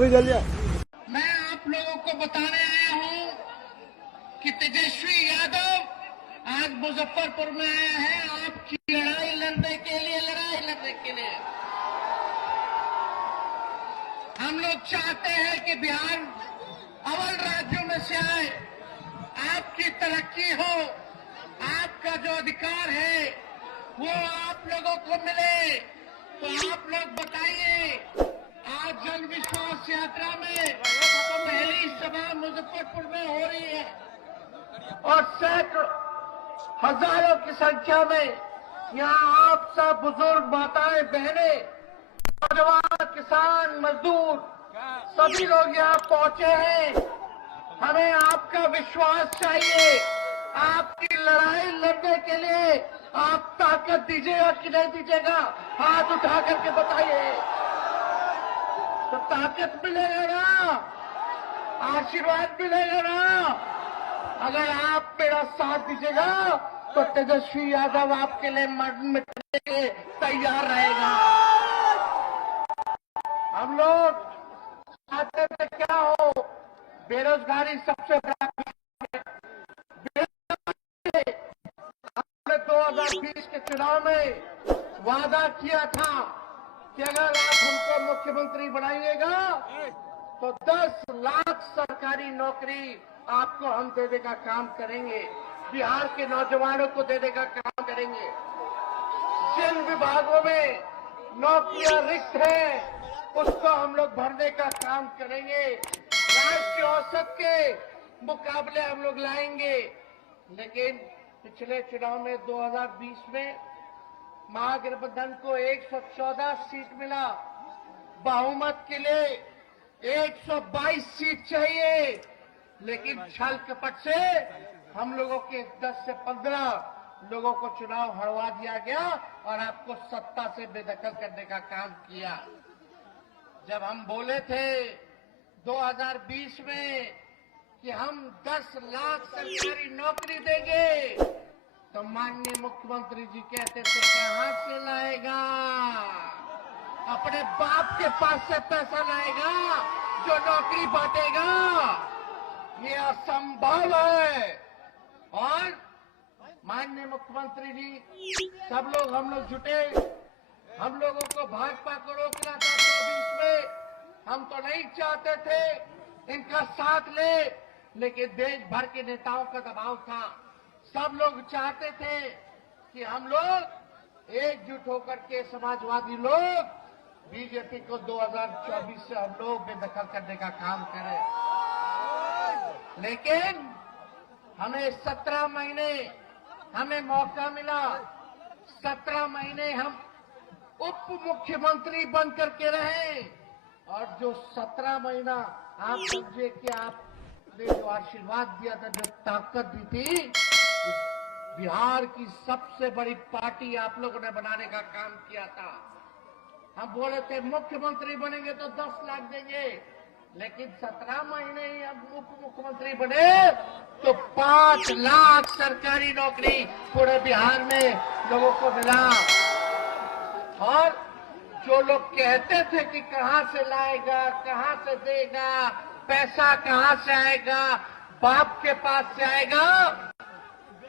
भी जल जाए। मैं आप लोगों को बताने आया हूं कि तेजस्वी यादव आज मुजफ्फरपुर में आया है आपकी लड़ाई लड़ने के लिए। हम लोग चाहते हैं कि बिहार अव्वल राज्यों में से आए, आपकी तरक्की हो, आपका जो अधिकार है वो आप लोगों को मिले। तो आप लोग बताइए, आज जन विश्वास यात्रा में पहली सभा मुजफ्फरपुर में हो रही है और सैकड़ों हजारों की संख्या में यहाँ आप सब बुजुर्ग माताएं बहनें, नौजवान, किसान, मजदूर सभी लोग यहाँ पहुंचे हैं। हमें आपका विश्वास चाहिए। आपकी लड़ाई लड़ने के लिए आप ताकत दीजिएगा कि नहीं दीजिएगा? हाथ उठा करके बताइए। तो ताकत मिलेगा ना, आशीर्वाद मिलेगा ना। अगर आप मेरा साथ दीजिएगा तो तेजस्वी यादव आपके लिए मिटने के लिए तैयार रहेगा। हम लोग चाहते थे क्या हो, बेरोजगारी सबसे बड़ा हमने 2020 के चुनाव में वादा किया था कि अगर आप हमको मुख्यमंत्री बनाइएगा तो 10 लाख सरकारी नौकरी आपको हम देने का काम करेंगे, बिहार के नौजवानों को देने का काम करेंगे। जिन विभागों में नौकरियां रिक्त हैं उसको हम लोग भरने का काम करेंगे। राष्ट्रीय औसत के मुकाबले हम लोग लाएंगे। लेकिन पिछले चुनाव में 2020 में महागठबंधन को 114 सीट मिला, बहुमत के लिए 122 सीट चाहिए। लेकिन छल कपट से हम लोगों के 10 से 15 लोगों को चुनाव हरवा दिया गया और आपको सत्ता से बेदखल करने का काम किया। जब हम बोले थे 2020 में कि हम 10 लाख सरकारी नौकरी देंगे तो माननीय मुख्यमंत्री जी कहते थे कहां से लाएगा? अपने बाप के पास से पैसा लाएगा जो नौकरी बांटेगा? ये असंभव है। और माननीय मुख्यमंत्री जी सब लोग हम लोग जुटे, हम लोगों को भाजपा को रोकना था 24 में। हम तो नहीं चाहते थे इनका साथ ले, लेकिन देश भर के नेताओं का दबाव था। सब लोग चाहते थे कि हम लोग एकजुट होकर के समाजवादी लोग बीजेपी को 2024 से हम लोग बेदखल करने का काम करें। लेकिन हमें 17 महीने हमें मौका मिला। 17 महीने हम उप मुख्यमंत्री बन करके रहे और जो 17 महीना आप समझे कि आपने जो आशीर्वाद दिया था, जो ताकत दी थी, बिहार की सबसे बड़ी पार्टी आप लोगों ने बनाने का काम किया था। हम बोले थे मुख्यमंत्री बनेंगे तो 10 लाख देंगे, लेकिन 17 महीने ही हम उप मुख्यमंत्री बने तो 5 लाख सरकारी नौकरी पूरे बिहार में लोगों को मिला। और जो लोग कहते थे कि कहां से लाएगा, कहां से देगा, पैसा कहां से आएगा, बाप के पास से आएगा,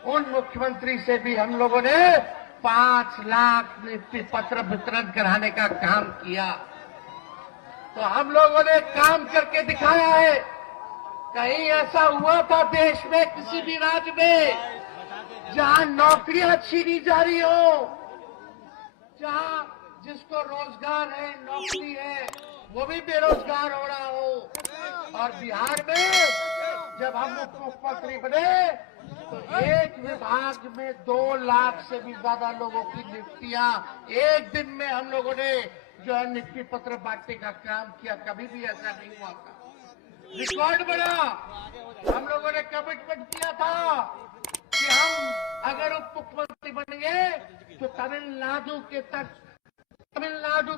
उन मुख्यमंत्री से भी हम लोगों ने 5 लाख नियुक्ति पत्र वितरण कराने का काम किया। तो हम लोगों ने काम करके दिखाया है। कहीं ऐसा हुआ था देश में किसी भी राज्य में जहां नौकरियां छीनी जा रही हो, जहां जिसको रोजगार है, नौकरी है, वो भी बेरोजगार हो रहा हो? और बिहार में जब हम उप मुख्यमंत्री बने तो एक विभाग में 2 लाख से भी ज्यादा लोगों की नियुक्तियां एक दिन में हम लोगों ने जो है नियुक्ति पत्र बांटने का काम किया। कभी भी ऐसा नहीं हुआ था। रिकॉर्ड बना। हम लोगों ने कमिटमेंट किया था कि हम अगर उप मुख्यमंत्री बनेंगे तो तमिलनाडु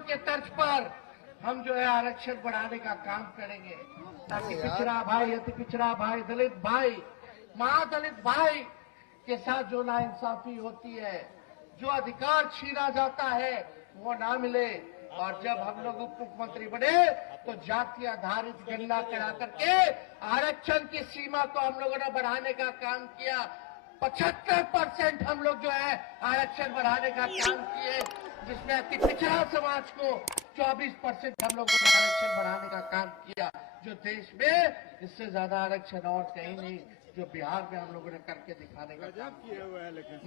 के तर्ज पर हम जो है आरक्षण बढ़ाने का काम करेंगे, ताकि पिछड़ा भाई, अति पिछड़ा भाई, दलित भाई, महादलित भाई के साथ जो नाइंसाफी होती है, जो अधिकार छीना जाता है, वो ना मिले। और जब हम लोग उप मुख्यमंत्री बने तो जाति आधारित गणना करा करके आरक्षण की सीमा को हम लोगों ने बढ़ाने का काम किया। 75% हम लोग जो है आरक्षण बढ़ाने का काम किए, जिसमें अति पिछड़ा समाज को 24% हम लोगों ने आरक्षण बढ़ाने का काम किया, जो देश में इससे ज्यादा आरक्षण और कहीं नहीं, जो बिहार में हम लोगों ने करके दिखाने का काम किया।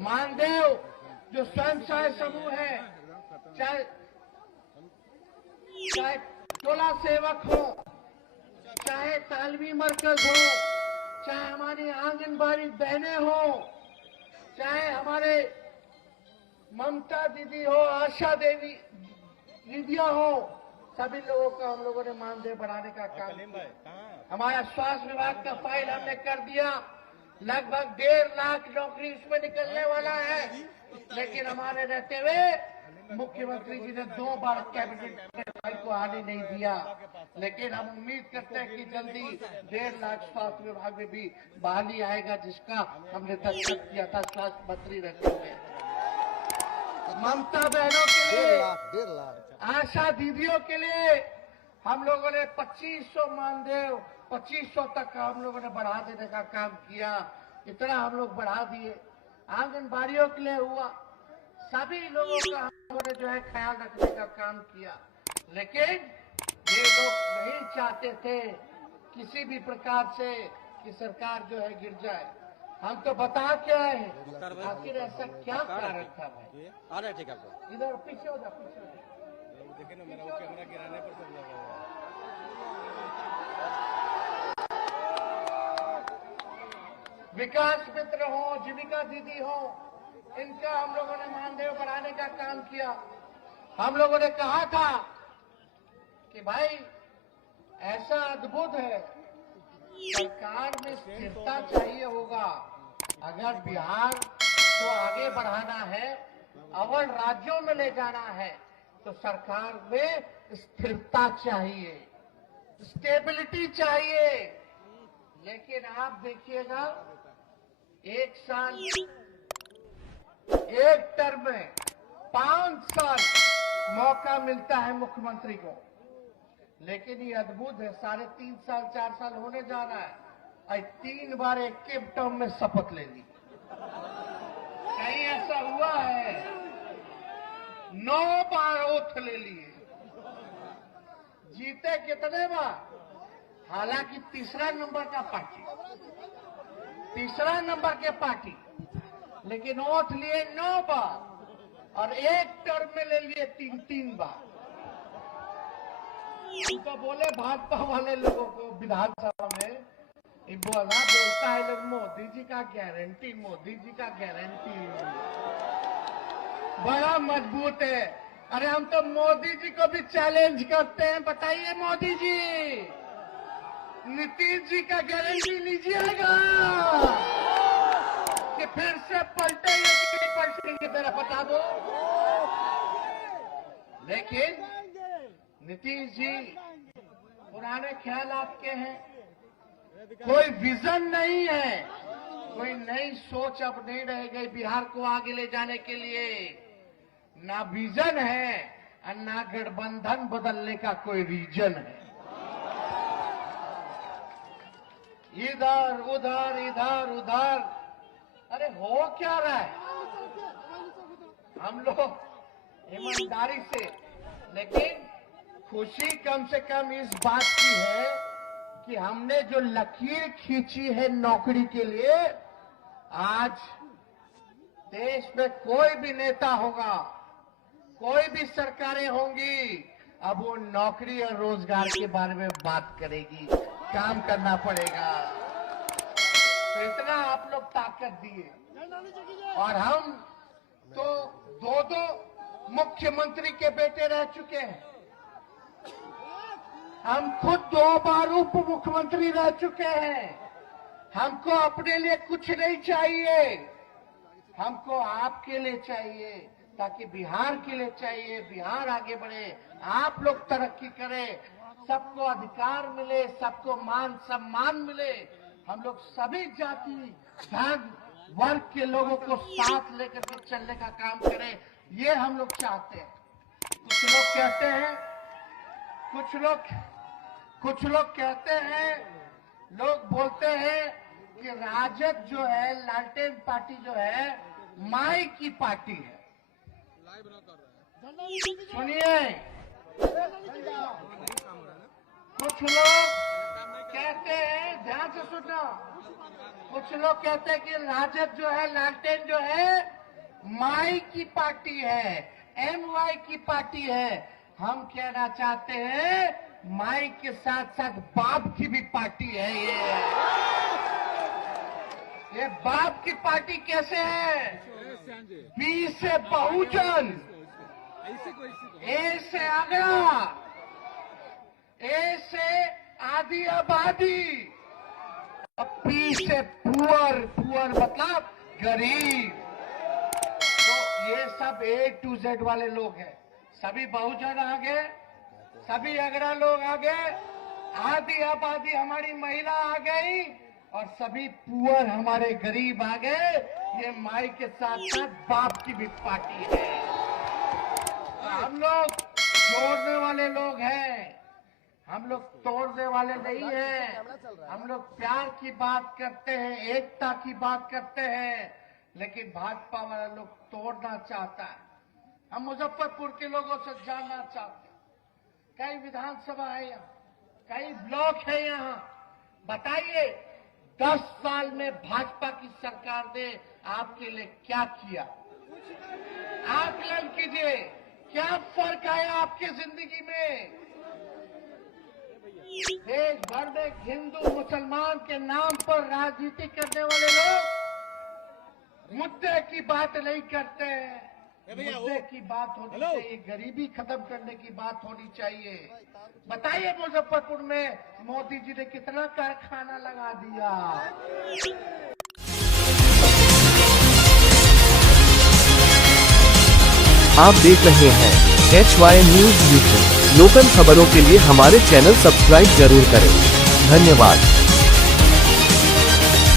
मानदेव जो स्वयं सहायता समूह है, चाहे टोला सेवक हो, चाहे तालमी मरकज हो, चाहे हमारी आंगनबाड़ी बहनें हो, चाहे हमारे ममता दीदी हो, आशा देवी दीदियां हो, सभी लोगों का हम लोगों ने मानदेय बढ़ाने का काम किया। हमारा स्वास्थ्य विभाग का फाइल हमने कर दिया, लगभग 1.5 लाख नौकरी उसमें निकलने वाला है, लेकिन हमारे रहते हुए मुख्यमंत्री जी ने 2 बार कैबिनेट फाइल को आने नहीं दिया। लेकिन हम उम्मीद करते हैं कि जल्दी 1.5 लाख स्वास्थ्य विभाग में भी बहाली आएगा, जिसका हमने दस्तखत किया था स्वास्थ्य मंत्री रहते हुए। ममता बहनों के लिए, 1.5 लाख आशा दीदियों के लिए हम लोगों ने 2500 मानदेय 2500 तक हम लोगों ने बढ़ा देने का काम किया। इतना हम लोग बढ़ा दिए। आंगनबाड़ियों के लिए हुआ, सभी लोगों का हम लोगों ने जो है ख्याल रखने का काम किया। लेकिन ये लोग नहीं चाहते थे किसी भी प्रकार से कि सरकार जो है गिर जाए। हम तो बता क्या है, आखिर ऐसा क्या कारण था भाई? आ रहा है ठीक है, इधर पीछे हो जा, पीछे हो जा। देखिए ना, मेरा वो कैमरा गिराने पर सब लगा हुआ है। विकास मित्र हो, जीविका दीदी हो, इनका हम लोगों ने मानदेय बढ़ाने का काम किया। हम लोगों ने कहा था कि भाई ऐसा अद्भुत है, सरकार में स्थिरता चाहिए होगा। अगर बिहार को आगे बढ़ाना है, अव्वल राज्यों में ले जाना है, तो सरकार में स्थिरता चाहिए, स्टेबिलिटी चाहिए। लेकिन आप देखिएगा, एक साल, एक टर्म में 5 साल मौका मिलता है मुख्यमंत्री को, लेकिन ये अद्भुत है, 3.5 साल 4 साल होने जा रहा है, और 3 बार एक के टर्म में शपथ ले ली। कहीं ऐसा हुआ है? 9 बार ओथ ले लिए। जीते कितने बार? हालांकि तीसरा नंबर का पार्टी, तीसरा नंबर के पार्टी, लेकिन ओथ लिए 9 बार और एक टर्म में ले लिए 3-3 बार। तो बोले भाजपा वाले लोगों को विधानसभा में, बोलता है लोग मोदी जी का गारंटी, मोदी जी का गारंटी बड़ा मजबूत है। अरे हम तो मोदी जी को भी चैलेंज करते हैं, बताइए मोदी जी, नीतीश जी का गारंटी लीजिएगा कि फिर से पलटेंगे कि नहीं पलटेंगे, जरा बता दो। लेकिन नीतीश जी पुराने ख्याल आपके हैं, कोई विजन नहीं है, कोई नई सोच अब नहीं रह गई बिहार को आगे ले जाने के लिए। ना विजन है और ना गठबंधन बदलने का कोई रीजन है। इधर उधर इधर उधर, अरे हो क्या रहा है? हम लोग ईमानदारी से, लेकिन खुशी कम से कम इस बात की है कि हमने जो लकीर खींची है नौकरी के लिए, आज देश में कोई भी नेता होगा, कोई भी सरकारें होंगी, अब वो नौकरी और रोजगार के बारे में बात करेगी, काम करना पड़ेगा। तो इतना आप लोग ताकत दिए, और हम तो 2 मुख्यमंत्री के बेटे रह चुके हैं। हम खुद 2 बार उप मुख्यमंत्री रह चुके हैं। हमको अपने लिए कुछ नहीं चाहिए, हमको आपके लिए चाहिए, ताकि बिहार के लिए चाहिए, बिहार आगे बढ़े, आप लोग तरक्की करें, सबको अधिकार मिले, सबको मान सम्मान मिले, हम लोग सभी जाति धर्म वर्ग के लोगों को साथ लेकर के चलने का काम करें, ये हम लोग चाहते हैं। कुछ लोग कहते हैं, कुछ लोग कुछ लोग कहते हैं, लोग बोलते हैं कि राजद जो है, लालटेन पार्टी जो है, माई की पार्टी है। सुनिए, कुछ लोग कहते हैं, ध्यान से सुनना, कुछ लोग कहते हैं कि राजद जो है, लालटेन जो है, माई की पार्टी है, MY की पार्टी है। हम कहना चाहते हैं माई के साथ साथ बाप की भी पार्टी है। ये बाप की पार्टी कैसे है? बी से बहुजन, ए से आगरा, ए से आधी आबादी, पी से पुअर, पुअर मतलब गरीब। तो ये सब A to Z वाले लोग हैं। सभी बहुजन आ गए, सभी अगरा लोग आ गए, आधी आबादी हमारी महिला आ गई और सभी पुअर हमारे गरीब आ गए। ये माई के साथ साथ बाप की भी पार्टी है। हम लोग जोड़ने वाले लोग हैं, हम लोग तोड़ने वाले नहीं हैं। हम लोग प्यार की बात करते हैं, एकता की बात करते हैं, लेकिन भाजपा वाला लोग तोड़ना चाहता है। हम मुजफ्फरपुर के लोगों से जानना चाहते हैं, कई विधानसभा है यहाँ, कई ब्लॉक है यहाँ, बताइए 10 साल में भाजपा की सरकार ने आपके लिए क्या किया? आकलन कीजिए, क्या फर्क आया आपकी जिंदगी में? देश भर में हिंदू मुसलमान के नाम पर राजनीति करने वाले लोग मुद्दे की बात नहीं करते हैं। मुद्दे की बात होनी चाहिए, गरीबी खत्म करने की बात होनी चाहिए। बताइए मुजफ्फरपुर में मोदी जी ने कितना कारखाना लगा दिया। आप देख रहे हैं HY न्यूज यूट्यूब। लोकल खबरों के लिए हमारे चैनल सब्सक्राइब जरूर करें। धन्यवाद।